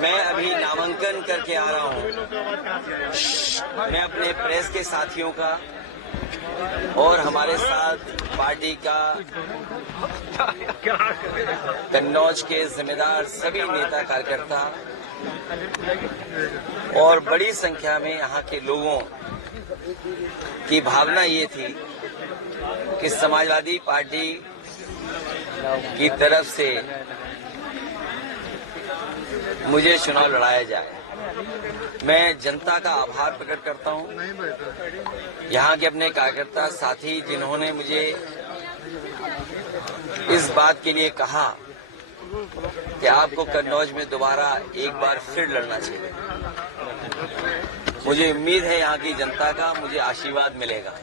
मैं अभी नामांकन करके आ रहा हूँ। मैं अपने प्रेस के साथियों का और हमारे साथ पार्टी का कन्नौज के जिम्मेदार सभी नेता कार्यकर्ता और बड़ी संख्या में यहाँ के लोगों की भावना ये थी कि समाजवादी पार्टी की तरफ से मुझे चुनाव लड़ाया जाए। मैं जनता का आभार प्रकट करता हूं, यहाँ के अपने कार्यकर्ता साथी जिन्होंने मुझे इस बात के लिए कहा कि आपको कन्नौज में दोबारा एक बार फिर लड़ना चाहिए। मुझे उम्मीद है यहाँ की जनता का मुझे आशीर्वाद मिलेगा।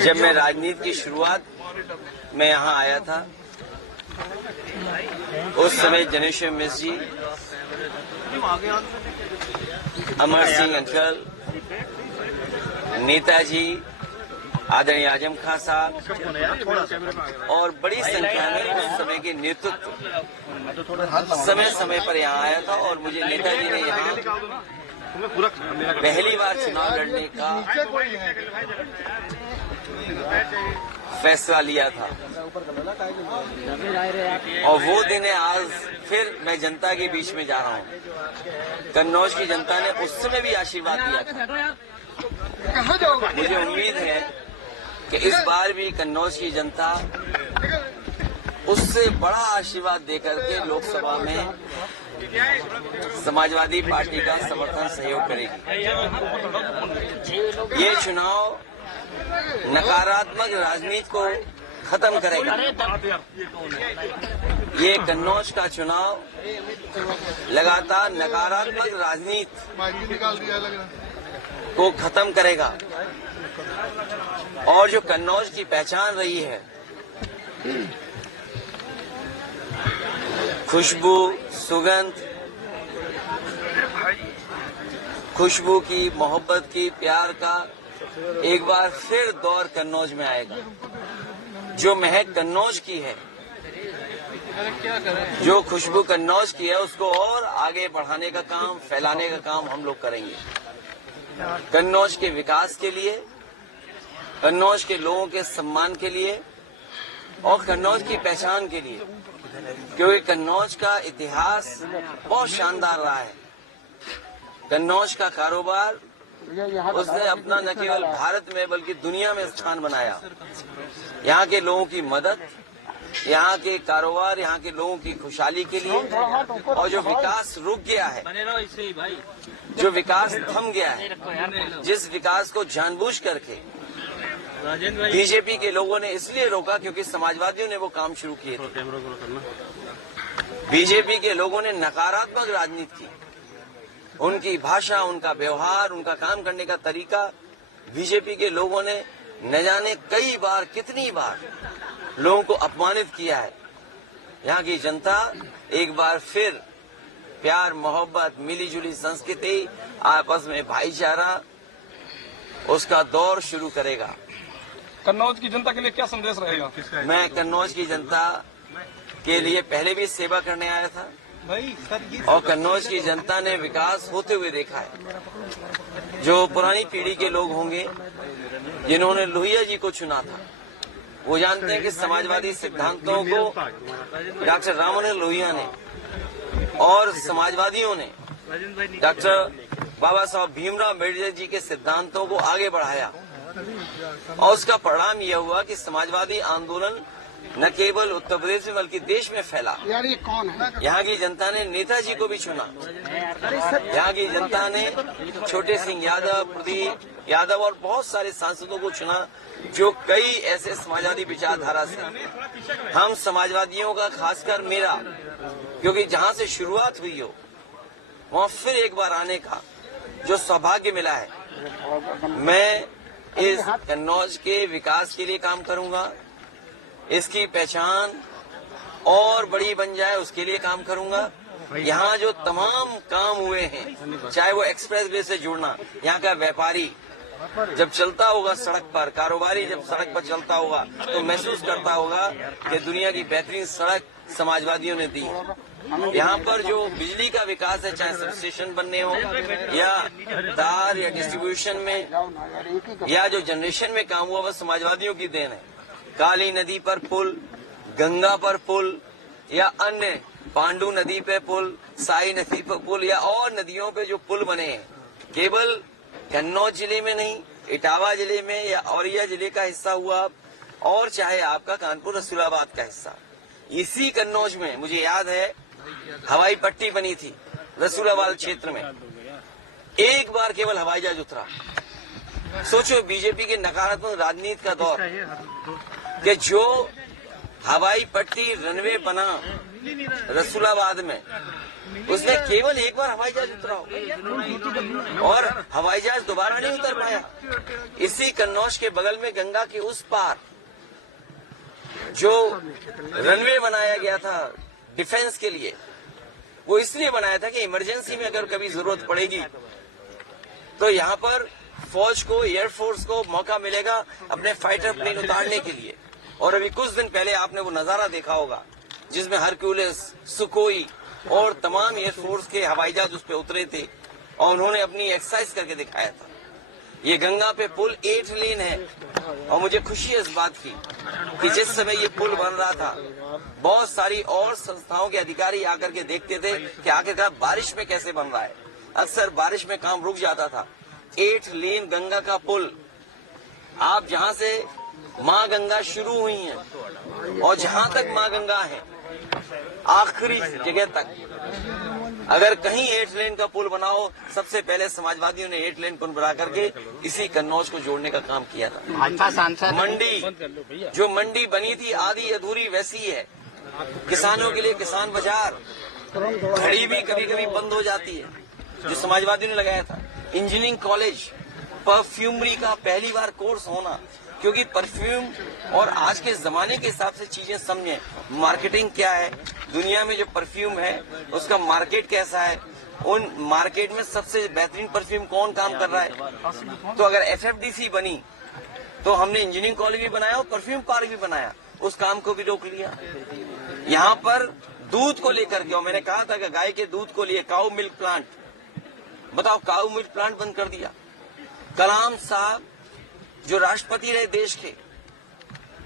जब मैं राजनीति की शुरुआत में यहाँ आया था उस समय जनेश्वर मिश्र जी, अमर सिंह अंकल, नेताजी आदरणीय आजम खान साहब और बड़ी संख्या में उस समय के नेतृत्व समय समय पर यहाँ आया था और मुझे नेताजी ने यहाँ पहली बार चुनाव लड़ने का फैसला लिया था। और वो दिन है आज फिर मैं जनता के बीच में जा रहा हूँ। कन्नौज की जनता ने उस समय भी आशीर्वाद दिया था। मुझे उम्मीद है कि इस बार भी कन्नौज की जनता उससे बड़ा आशीर्वाद देकर के लोकसभा में समाजवादी पार्टी का समर्थन सहयोग करेगी। ये चुनाव नकारात्मक राजनीति को खत्म करेगा। ये कन्नौज का चुनाव लगातार नकारात्मक राजनीति को खत्म करेगा और जो कन्नौज की पहचान रही है, खुशबू, सुगंध, खुशबू की, मोहब्बत की, प्यार का एक बार फिर दौर कन्नौज में आएगा। जो महक कन्नौज की है, जो खुशबू कन्नौज की है, उसको और आगे बढ़ाने का काम, फैलाने का काम हम लोग करेंगे। कन्नौज के विकास के लिए, कन्नौज के लोगों के सम्मान के लिए और कन्नौज की पहचान के लिए, क्योंकि कन्नौज का इतिहास बहुत शानदार रहा है। कन्नौज का कारोबार उसने अपना न केवल भारत में बल्कि दुनिया में स्थान बनाया। यहाँ के लोगों की मदद, यहाँ के कारोबार, यहाँ के लोगों की खुशहाली के लिए, और जो विकास रुक गया है, जो विकास थम गया है, जिस विकास को जानबूझ करके बीजेपी के लोगों ने इसलिए रोका क्योंकि समाजवादियों ने वो काम शुरू किए थे। बीजेपी के लोगों ने नकारात्मक राजनीति की। उनकी भाषा, उनका व्यवहार, उनका काम करने का तरीका, बीजेपी के लोगों ने न जाने कई बार, कितनी बार लोगों को अपमानित किया है। यहाँ की जनता एक बार फिर प्यार, मोहब्बत, मिलीजुली संस्कृति, आपस में भाईचारा, उसका दौर शुरू करेगा। कन्नौज की जनता के लिए क्या संदेश रहेगा? मैं कन्नौज की जनता के लिए पहले भी सेवा करने आया था और कन्नौज की जनता ने विकास होते हुए देखा है। जो पुरानी पीढ़ी के लोग होंगे जिन्होंने लोहिया जी को चुना था, वो जानते हैं कि समाजवादी सिद्धांतों को डॉक्टर राममनोहर लोहिया ने और समाजवादियों ने डॉक्टर बाबा साहब भीमराव अम्बेडकर जी के सिद्धांतों को आगे बढ़ाया और उसका परिणाम यह हुआ कि समाजवादी आंदोलन न केवल उत्तर प्रदेश में बल्कि देश में फैला। यार ये कौन है? यहाँ की जनता ने नेताजी को भी चुना। यहाँ की जनता ने छोटे सिंह यादव, प्रदीप यादव और बहुत सारे सांसदों को चुना जो कई ऐसे समाजवादी विचारधारा से। हम समाजवादियों का, खासकर मेरा, क्योंकि जहाँ से शुरुआत हुई हो वहाँ फिर एक बार आने का जो सौभाग्य मिला है, मैं इस कन्नौज के विकास के लिए काम करूंगा। इसकी पहचान और बड़ी बन जाए उसके लिए काम करूंगा। यहाँ जो तमाम काम हुए हैं, चाहे वो एक्सप्रेस वे से जुड़ना, यहाँ का व्यापारी जब चलता होगा सड़क पर, कारोबारी जब सड़क पर चलता होगा तो महसूस करता होगा कि दुनिया की बेहतरीन सड़क समाजवादियों ने दी। यहाँ पर जो बिजली का विकास है, चाहे सब स्टेशन बनने हो या तार या डिस्ट्रीब्यूशन में या जो जनरेशन में काम हुआ, वह समाजवादियों की देन है। काली नदी पर पुल, गंगा पर पुल या अन्य पांडु नदी पे पुल, साई नदी पर पुल या और नदियों पे जो पुल बने हैं, केवल कन्नौज जिले में नहीं, इटावा जिले में या औरैया जिले का हिस्सा हुआ और चाहे आपका कानपुर रसूलाबाद का हिस्सा, इसी कन्नौज में मुझे याद है हवाई पट्टी बनी थी रसूलाबाद क्षेत्र में। एक बार केवल हवाई जहाज उतरा। सोचो बीजेपी के नकारात्मक राजनीति का दौर कि जो हवाई पट्टी रनवे बना रसूलाबाद में, उसने केवल एक बार हवाई जहाज उतरा हो और हवाई जहाज दोबारा नहीं उतर पाया। इसी कन्नौज के बगल में गंगा के उस पार जो रनवे बनाया गया था डिफेंस के लिए, वो इसलिए बनाया था कि इमरजेंसी में अगर कभी जरूरत पड़ेगी तो यहाँ पर फौज को, एयरफोर्स को मौका मिलेगा अपने फाइटर प्लेन उतारने के लिए। और अभी कुछ दिन पहले आपने वो नजारा देखा होगा जिसमें हरक्यूलिस, सुकोई और तमाम एयरफोर्स के हवाई जहाज उस पर उतरे थे और उन्होंने अपनी एक्सरसाइज करके दिखाया था। ये गंगा पे पुल 8 लेन है और मुझे खुशी है इस बात की कि जिस समय ये पुल बन रहा था, बहुत सारी और संस्थाओं के अधिकारी आकर के देखते थे कि आखिरकार बारिश में कैसे बन रहा है। अक्सर बारिश में काम रुक जाता था। 8 लेन गंगा का पुल, आप जहाँ से माँ गंगा शुरू हुई है और जहाँ तक माँ गंगा है आखिरी जगह तक, अगर कहीं 8 लेन का पुल बनाओ, सबसे पहले समाजवादियों ने 8 लेन पुल बना करके इसी कन्नौज को जोड़ने का काम किया था। मंडी, जो मंडी बनी थी आधी अधूरी वैसी है। किसानों के लिए किसान बाजार, घड़ी भी कभी कभी बंद हो जाती है, जो समाजवादियों ने लगाया था। इंजीनियरिंग कॉलेज, परफ्यूमरी का पहली बार कोर्स होना, क्योंकि परफ्यूम और आज के जमाने के हिसाब से चीजें समझें, मार्केटिंग क्या है, दुनिया में जो परफ्यूम है उसका मार्केट कैसा है, उन मार्केट में सबसे बेहतरीन परफ्यूम कौन काम कर रहा है। तो अगर FFDC बनी तो हमने इंजीनियरिंग कॉलेज भी बनाया और परफ्यूम पार्क भी बनाया, उस काम को भी रोक लिया। यहाँ पर दूध को लेकर के, और मैंने कहा था कि गाय के दूध को लिए काऊ मिल्क प्लांट, बताओ काऊ मिल्क प्लांट बंद कर दिया। कलाम साहब जो राष्ट्रपति रहे देश के,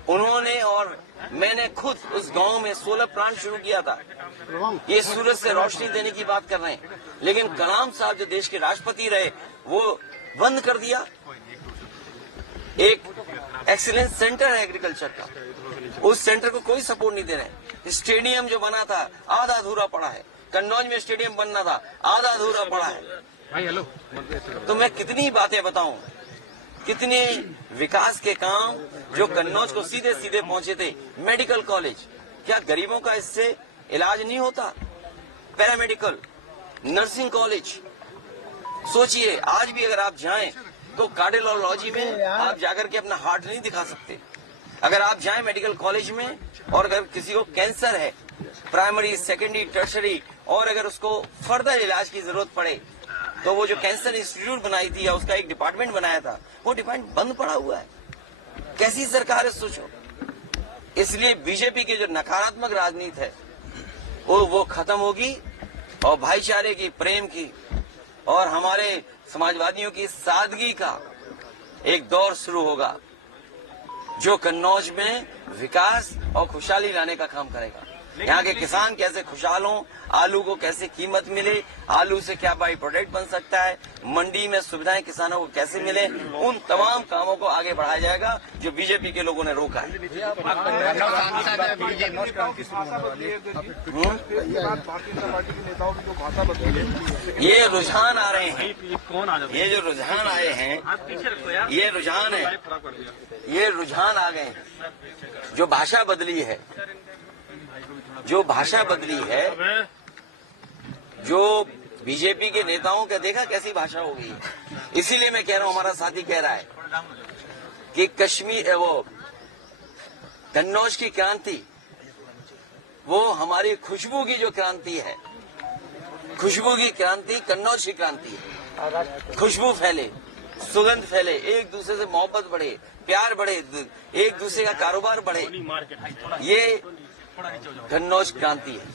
उन्होंने और मैंने खुद उस गांव में 16 प्लांट शुरू किया था। ये सूरज से रोशनी देने की बात कर रहे हैं, लेकिन कलाम साहब जो देश के राष्ट्रपति रहे वो बंद कर दिया। एक एक्सीलेंस सेंटर है एग्रीकल्चर का, उस सेंटर को कोई सपोर्ट नहीं दे रहे। स्टेडियम जो बना था आधा अधूरा पड़ा है। कन्नौज में स्टेडियम बनना था, आधा अधूरा पड़ा है। तो मैं कितनी बातें बताऊं, कितने विकास के काम जो कन्नौज को सीधे सीधे पहुंचे थे। मेडिकल कॉलेज, क्या गरीबों का इससे इलाज नहीं होता? पैरामेडिकल, नर्सिंग कॉलेज, सोचिए आज भी अगर आप जाएं तो कार्डियोलॉजी में आप जाकर के अपना हार्ट नहीं दिखा सकते। अगर आप जाएं मेडिकल कॉलेज में और अगर किसी को कैंसर है, प्राइमरी, सेकेंडरी, टर्शरी, और अगर उसको फर्दर इलाज की जरूरत पड़े तो वो जो कैंसर इंस्टीट्यूट बनाई थी या उसका एक डिपार्टमेंट बनाया था, वो डिपार्टमेंट बंद पड़ा हुआ है। कैसी सरकार है सोचो। इसलिए बीजेपी की जो नकारात्मक राजनीति है वो खत्म होगी और भाईचारे की, प्रेम की और हमारे समाजवादियों की सादगी का एक दौर शुरू होगा जो कन्नौज में विकास और खुशहाली लाने का काम करेगा। यहाँ के किसान कैसे खुशहाल हों, आलू को कैसे कीमत मिले, आलू से क्या बाई प्रोडक्ट बन सकता है, मंडी में सुविधाएं किसानों को कैसे मिले, उन तमाम कामों को आगे बढ़ाया जाएगा जो बीजेपी के लोगों ने रोका है। ये रुझान आ रहे हैं, ये जो रुझान आए हैं, ये रुझान है, ये रुझान आ गए हैं। जो भाषा बदली है, जो भाषा बदली है, जो बीजेपी के नेताओं का देखा कैसी भाषा हो गई है। इसीलिए मैं कह रहा हूं, हमारा साथी कह रहा है कि कश्मीर, वो कन्नौज की क्रांति, वो हमारी खुशबू की जो क्रांति है, खुशबू की क्रांति कन्नौज की क्रांति है। खुशबू फैले, सुगंध फैले, एक दूसरे से मोहब्बत बढ़े, प्यार बढ़े, एक दूसरे का कारोबार बढ़े, ये कन्नौज क्रांति है।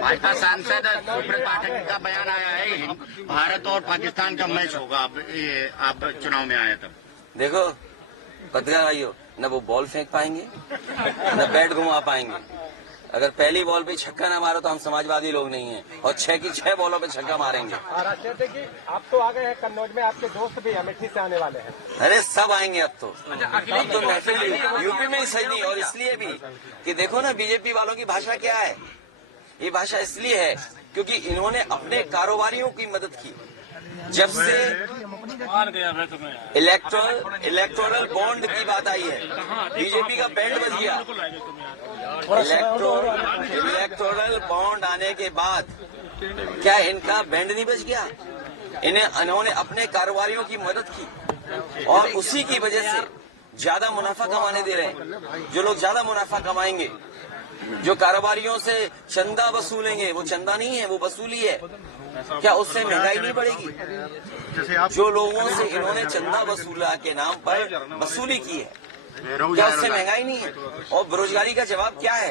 भाजपा सांसद सुब्रत पाठक का बयान आया है, भारत और पाकिस्तान का मैच होगा। आप चुनाव में आए तब देखो पत्रकार भाइयों, न वो बॉल फेंक पाएंगे न बैट घुमा पाएंगे। अगर पहली बॉल पे छक्का ना मारो तो हम समाजवादी लोग नहीं हैं, और 6 की 6 बॉलों पे छक्का मारेंगे। आप तो आ गए हैं कन्नौज में, आपके दोस्त भी अमेठी से आने वाले हैं। अरे सब आएंगे अब तो महफिल यूपी में ही सही नहीं। और इसलिए भी कि देखो ना बीजेपी वालों की भाषा क्या है। ये भाषा इसलिए है क्योंकि इन्होंने अपने कारोबारियों की मदद की। जब से इलेक्टोरल बॉन्ड की बात आई है, बीजेपी का बैंड बज गया। इलेक्टोरल बॉन्ड आने के बाद क्या इनका बैंड नहीं बज गया? इन्होंने अपने कारोबारियों की मदद की और उसी की वजह से ज्यादा मुनाफा कमाने दे रहे हैं। जो लोग ज्यादा मुनाफा कमाएंगे, जो कारोबारियों से चंदा वसूलेंगे, वो चंदा नहीं है, वो वसूली है। क्या उससे महंगाई नहीं बढ़ेगी? जो लोगों से इन्होंने चंदा वसूला के नाम पर वसूली की है, क्या उससे महंगाई नहीं है? और बेरोजगारी का जवाब क्या है?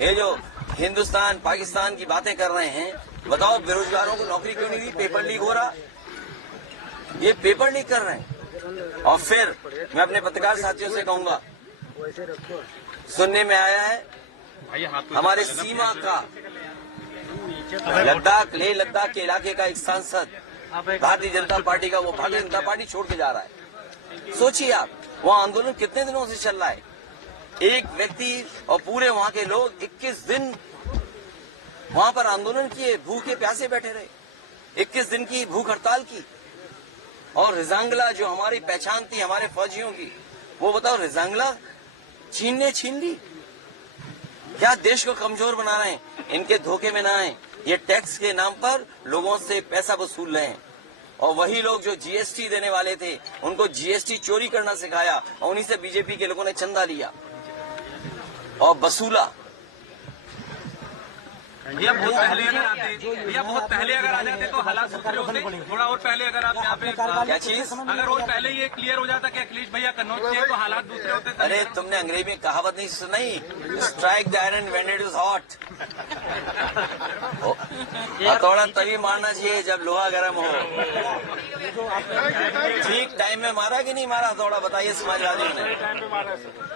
ये जो हिंदुस्तान पाकिस्तान की बातें कर रहे हैं, बताओ बेरोजगारों को नौकरी क्यों नहीं दी? पेपर लीक हो रहा, ये पेपर लीक कर रहे हैं। और फिर मैं अपने पत्रकार साथियों से कहूंगा, सुनने में आया है हमारे सीमा का लेह लद्दाख के इलाके का एक सांसद भारतीय जनता पार्टी का, वो भारतीय जनता पार्टी छोड़ के जा रहा है। सोचिए आप, वहाँ आंदोलन कितने दिनों से चल रहा है। एक व्यक्ति और पूरे वहाँ के लोग 21 दिन वहाँ पर आंदोलन किए, भूखे प्यासे बैठे रहे, 21 दिन की भूख हड़ताल की। और रिजांगला जो हमारी पहचान थी हमारे फौजियों की, वो बताओ रिजांगला चीन ने छीन ली। क्या देश को कमजोर बना रहे हैं? इनके धोखे में ना आए। ये टैक्स के नाम पर लोगों से पैसा वसूल रहे हैं, और वही लोग जो जीएसटी देने वाले थे उनको जीएसटी चोरी करना सिखाया, और उन्हीं से बीजेपी के लोगों ने चंदा लिया और वसूला। भैया बहुत पहले अगर आ जाते तो हालात दूसरे होते। थोड़ा और पहले अगर आप यहाँ पे क्या चीज, अगर और पहले ये क्लियर हो जाता कि अखिलेश भैया कन्नौज के, तो हालात दूसरे होते। अरे तुमने अंग्रेजी में कहावत नहीं सुनी, strike the iron when it is hot. हथौड़ा तभी मारना चाहिए जब लोहा गर्म हो। ठीक टाइम में मारा कि नहीं मारा हथौड़ा, बताइए समाजवादियों ने?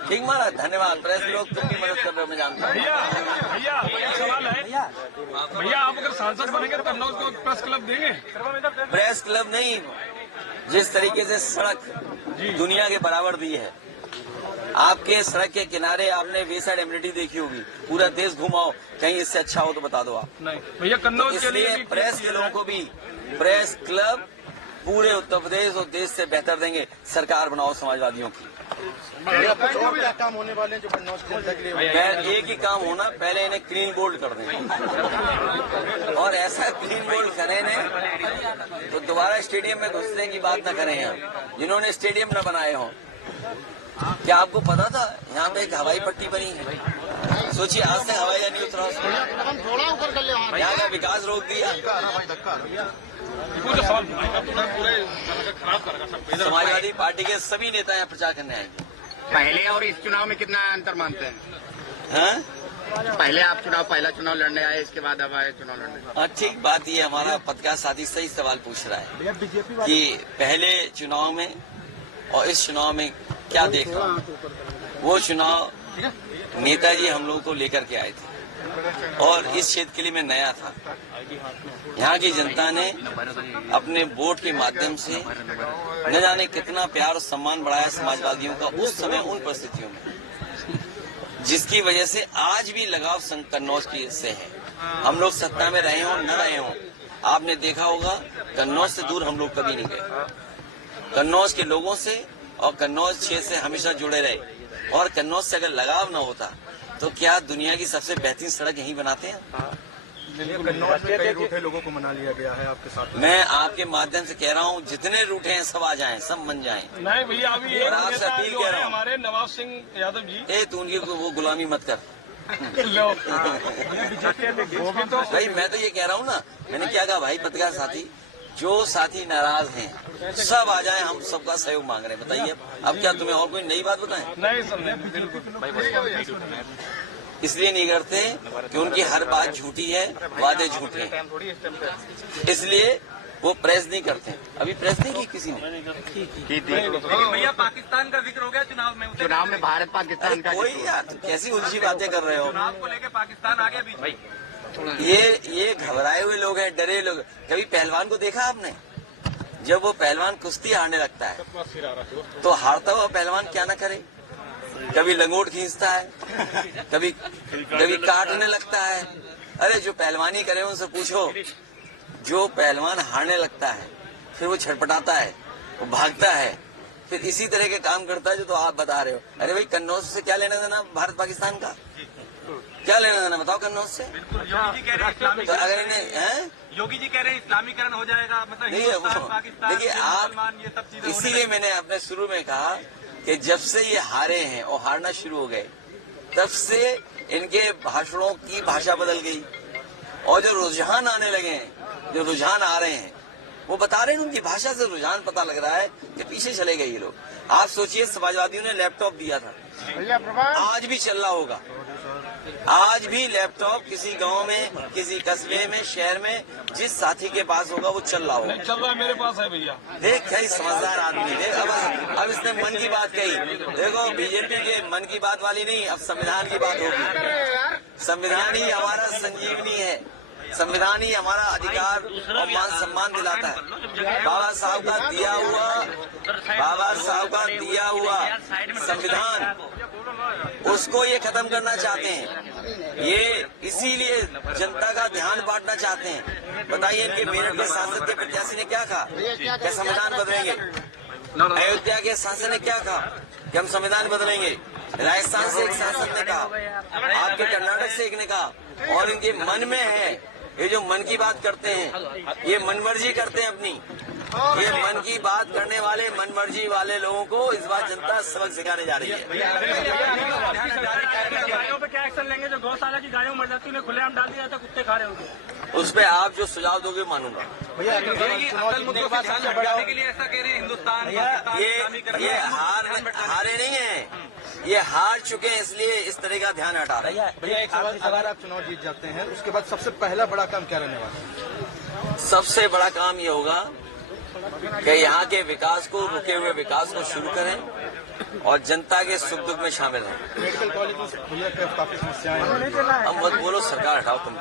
ठीक मारा, धन्यवाद। प्रेस लोग तुम भी मदद कर रहे हो, मैं जानता हूँ। भैया सवाल है, भैया आप अगर सांसद बनेंगे तो कन्नौज को प्रेस क्लब देंगे? प्रेस क्लब नहीं, जिस तरीके से सड़क दुनिया के बराबर दी है, आपके सड़क के किनारे आपने वे साइड एम्यूनिटी देखी होगी, पूरा देश घुमाओ, कहीं इससे अच्छा हो तो बता दो आप। नहीं भैया, कन्नौज के लिए इसलिए प्रेस के लोगों को भी प्रेस क्लब पूरे उत्तर प्रदेश और देश से बेहतर देंगे। सरकार बनाओ समाजवादियों की। कुछ और क्या काम होने वाले हैं जो कन्नौज की जनता के लिए? एक ही काम होना, पहले इन्हें क्लीन बोल्ड कर दें, और ऐसा क्लीन बोल्ड करें ने तो दोबारा स्टेडियम में घुसने की बात न करें। यहाँ जिन्होंने स्टेडियम न बनाए हों, क्या आपको पता था यहाँ पे एक हवाई पट्टी बनी है? सोचिए, आज से हवाई नहीं उतरा, यहाँ का विकास रोक दिया। समाजवादी पार्टी के सभी नेता यहाँ प्रचार करने आएंगे। पहले और इस चुनाव में कितना अंतर मानते हैं? हाँ? पहले आप पहला चुनाव लड़ने आए, इसके बाद अब आए चुनाव लड़ने। हाँ, ठीक बात। ये हमारा पत्रकार साथी सही सवाल पूछ रहा है कि पहले चुनाव में और इस चुनाव में क्या देख रहा हूँ। वो चुनाव नेताजी हम लोगों को लेकर के आए थे, और इस क्षेत्र के लिए मैं नया था। यहाँ की जनता ने अपने वोट के माध्यम से न जाने कितना प्यार और सम्मान बढ़ाया समाजवादियों का उस समय उन परिस्थितियों में, जिसकी वजह से आज भी लगाव कन्नौज की से है। हम लोग सत्ता में रहे हों न रहे हों, आपने देखा होगा कन्नौज से दूर हम लोग कभी नहीं गए। कन्नौज के लोगों से और कन्नौज क्षेत्र से हमेशा जुड़े रहे, और कन्नौज से अगर लगाव न होता तो क्या दुनिया की सबसे बेहतरीन सड़क यहीं बनाते हैं? कन्नौज में कई रूठे लोगों को मना लिया गया है आपके साथ। मैं आपके माध्यम से कह रहा हूँ, जितने रूठे हैं सब आ जाएं, सब बन जाएं। नहीं भैया, अभी एक आपसे अपील जो कह है रहा हूँ, हमारे नवाब सिंह यादव जी, तू उनकी वो गुलामी मत कर। लो भाई मैं तो ये कह रहा हूँ ना, मैंने क्या कहा भाई पत्रकार साथी, जो साथी नाराज हैं सब आ जाएं, हम सबका सहयोग मांग रहे हैं। बताइए अब क्या तुम्हें और कोई नई बात बताएं? नहीं सर, नहीं बिल्कुल। इसलिए नहीं करते कि उनकी हर बात झूठी है, वादे झूठे हैं, इसलिए वो प्रेस नहीं करते। अभी प्रेस नहीं की किसी ने की थी। लेकिन भैया पाकिस्तान का जिक्र हो गया चुनाव में, उसे चुनाव में भारत पाकिस्तान का कोई यार कैसी उलझी बातें कर रहे हो। चुनाव को लेकर पाकिस्तान आ गया बीच में। ये घबराए हुए लोग हैं, डरे लोग। कभी पहलवान को देखा आपने? जब वो पहलवान कुश्ती हारने लगता है तो हारता हुआ पहलवान क्या ना करे, कभी लंगोट खींचता है, कभी काटने लगता है। अरे जो पहलवानी करे उनसे पूछो, जो पहलवान हारने लगता है फिर वो छटपटाता है, वो भागता है, फिर इसी तरह के काम करता है जो तो आप बता रहे हो। अरे भाई कन्नौज से क्या लेना देना भारत पाकिस्तान का? क्या लेना देना बताओ कन्नौज से? योगी जी कह रहे हैं तो अगर इन्हें योगी जी कह रहे हैं इस्लामीकरण हो जाएगा, मतलब नहीं हिंदुस्तान वो पाकिस्तान देखिए आप, मुसलमान ये सब चीजें। इसीलिए मैंने अपने शुरू में कहा कि जब से ये हारे हैं और हारना शुरू हो गए तब से इनके भाषणों की भाषा बदल गई, और जो रुझान आने लगे हैं, जो रुझान आ रहे हैं वो बता रहे हैं, उनकी भाषा से रुझान पता लग रहा है कि पीछे चले गए ये लोग। आप सोचिए समाजवादियों ने लैपटॉप दिया था, आज भी चल रहा होगा। आज भी लैपटॉप किसी गांव में, किसी कस्बे में, शहर में जिस साथी के पास होगा वो चल रहा होगा। चल रहा है, मेरे पास है भैया। देख कई समझदार आदमी देख, अब इसने मन की बात कही। देखो बीजेपी के मन की बात वाली नहीं, अब संविधान की बात होगी। संविधान ही हमारा संजीवनी है, संविधान ही हमारा अधिकार और मान सम्मान दिलाता है। बाबा साहब का दिया हुआ संविधान, उसको ये खत्म करना चाहते हैं। ये इसीलिए जनता का ध्यान बांटना चाहते हैं। बताइए इनके मेरठ के सांसद के प्रत्याशी ने क्या कहा? क्या संविधान बदलेंगे? अयोध्या के सांसद ने क्या कहा कि हम संविधान बदलेंगे? राजस्थान से एक सांसद ने कहा, आपके कर्नाटक से एक ने कहा, और इनके मन में है ये जो मन की बात करते हैं, ये मनमर्जी करते हैं अपनी। ये मन की बात करने वाले, मनमर्जी वाले लोगों को इस बार जनता सबक सिखाने जा रही है। गाड़ियों पे क्या एक्शन लेंगे? जो गौशाला की गाड़ियों मर जाती है, खुलेआम डाल दिया था, कुत्ते खा रहे होंगे। उस पर आप जो सुझाव दोगे मानूंगा। असल मुद्दों पे ध्यान भटकाने के लिए ऐसा कह रहे हैं हिंदुस्तान ये हारे नहीं है, ये हार चुके हैं, इसलिए इस तरह का ध्यान हटा रहे हैं। भैया एक सवाल, अगर आप चुनाव जीत जाते हैं उसके बाद सबसे पहला बड़ा काम क्या रहने वाला है? सबसे बड़ा काम ये होगा कि यहाँ के विकास को, रुके हुए विकास को शुरू करें और जनता के सुख दुख में शामिल रहें। मेडिकल कॉलेज में भैया काफी समस्याएं हैं। अब मत बोलो, सरकार हटाओ तुम भी।